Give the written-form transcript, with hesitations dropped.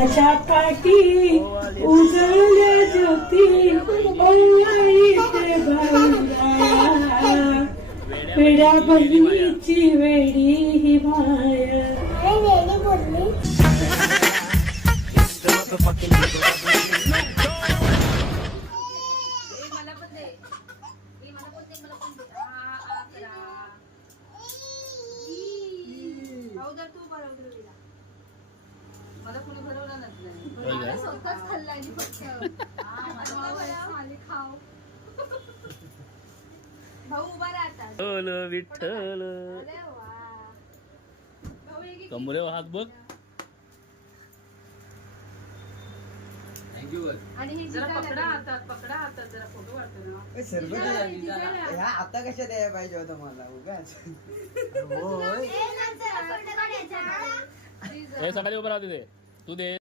माझ्या पाठी उजळल्या ज्योती ओवाळीते भाऊया वेड्या बहिणीची वेडी ही माया. मला कुणी भरवलं नसलं स्वतःच खाल्लाय खाऊ भाऊ उभा राहतात विठ्ठल कमरेवर हात बघ. आणि हे जरा पकडा हातात जरा फोटो काढतो ना. आता कशा द्यायला पाहिजे होतं मला उगाच. हे सकाळी उभं राहते ते तू दे.